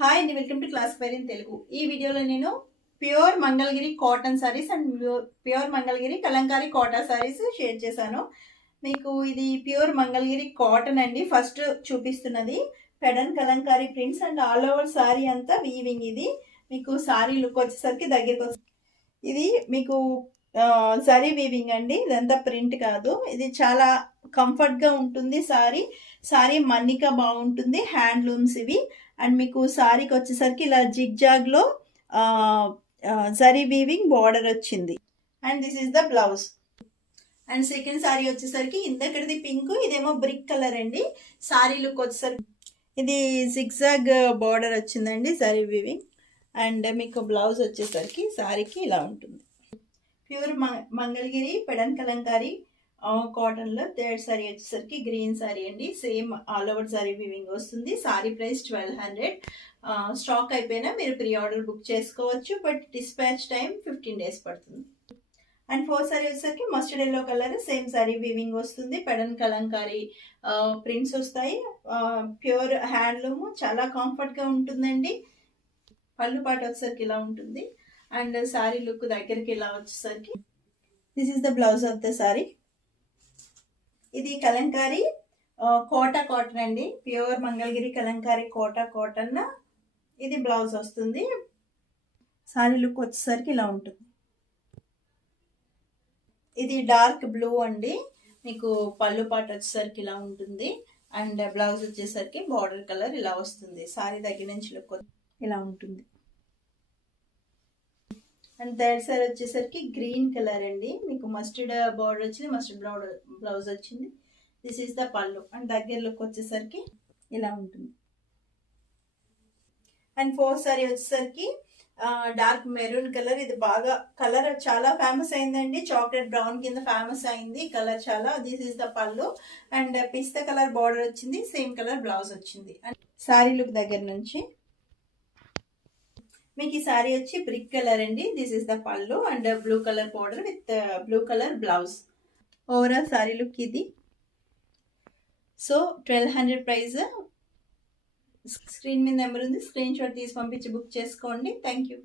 Hi అండి, welcome to class fire in Telugu. ఈ వీడియోలో నేను pure Mangalagiri cotton saris and pure Mangalagiri Kalamkari cotton saris share చేశాను. మీకు ఇది ప్యూర్ మంగళగిరి కాటన్ అండి. ఫస్ట్ చూపిస్తున్నది Pedana Kalamkari prints and all over sari అంతా వీవింగ్. ఇది మీకు సారీ లుక్ వచ్చేసరికి దగ్గరికి వస్తుంది. ఇది మీకు జరీ వీవింగ్ అండి, ఇదంతా ప్రింట్ కాదు. ఇది చాలా కంఫర్ట్గా ఉంటుంది. సారీ మన్నిక బాగుంటుంది, హ్యాండ్లూమ్స్ ఇవి. అండ్ మీకు సారీకి వచ్చేసరికి ఇలా జిగ్జాగ్లో జరీ వీవింగ్ బార్డర్ వచ్చింది. And this is the blouse. And second sari వచ్చేసరికి ఇందక్కడిది పింక్, ఇదేమో బ్రిక్ కలర్ అండి. సారీ లుక్ వచ్చేసరికి ఇది జిగ్జాగ్ బార్డర్ వచ్చిందండి, జరీ వీవింగ్. అండ్ మీకు బ్లౌజ్ వచ్చేసరికి సారీకి ఇలా ఉంటుంది. ప్యూర్ మంగళగిరి పెడన్ కలంకారీ కాటన్లో థర్డ్ సారీ వచ్చేసరికి గ్రీన్ సారీ అండి. Same all over sari weaving వస్తుంది. సారీ ప్రైస్ 1200. స్టాక్ అయిపోయినా మీరు ప్రీ ఆర్డర్ బుక్ చేసుకోవచ్చు, బట్ డిస్పాచ్ టైం 15 days పడుతుంది. అండ్ ఫోర్త్ సారీ వచ్చేసరికి mustard yellow colour, same sorry weaving వస్తుంది. పెడన్ కలంకారీ ప్రింట్స్ వస్తాయి. ప్యూర్ హ్యాండ్లూమ్, చాలా కంఫర్ట్గా ఉంటుందండి. పళ్ళు పాట వచ్చేసరికి ఇలా ఉంటుంది. అండ్ సారీ లుక్ దగ్గరికి ఇలా వచ్చేసరికి this is the blouse of the sari. ఇది కలంకారీ కోటా కాటన్ అండి, ప్యూర్ మంగళగిరి కలంకారీ కోటా కాటన్. ఇది బ్లౌజ్ వస్తుంది. సారీ లుక్ వచ్చేసరికి ఇలా ఉంటుంది. ఇది డార్క్ బ్లూ అండి. మీకు పళ్ళు పాట వచ్చేసరికి ఇలా ఉంటుంది. అండ్ బ్లౌజ్ వచ్చేసరికి బార్డర్ కలర్ ఇలా వస్తుంది. సారీ దగ్గర నుంచి లుక్ ఇలా ఉంటుంది. అండ్ థర్డ్ సారీ వచ్చేసరికి గ్రీన్ కలర్ అండి. మీకు మస్టర్డ్ బార్డర్ వచ్చింది, మస్టర్డ్ బ్లౌజ్ వచ్చింది. దిస్ ఈస్ ద పళ్ళు. అండ్ దగ్గర లుక్ వచ్చేసరికి ఇలా ఉంటుంది. అండ్ ఫోర్త్ సారీ వచ్చేసరికి డార్క్ మెరూన్ కలర్. ఇది బాగా కలర్ చాలా ఫేమస్ అయిందండి, చాక్లెట్ బ్రౌన్ కింద ఫేమస్ అయింది కలర్ చాలా. దిస్ ఈస్ ద పళ్ళు. అండ్ పిస్తా కలర్ బార్డర్ వచ్చింది, సేమ్ కలర్ బ్లౌజ్ వచ్చింది. అండ్ సారీ లుక్ దగ్గర నుంచి మీకు ఈ సారీ వచ్చి బ్రిక్ కలర్ అండి. దిస్ ఇస్ ద పళ్ళు and blue colour border with blue colour blouse. Overall sari look ఇది. So 1200 price. స్క్రీన్ మీద నెంబర్ ఉంది, స్క్రీన్ షాట్ తీసి పంపించి బుక్ చేసుకోండి. Thank you.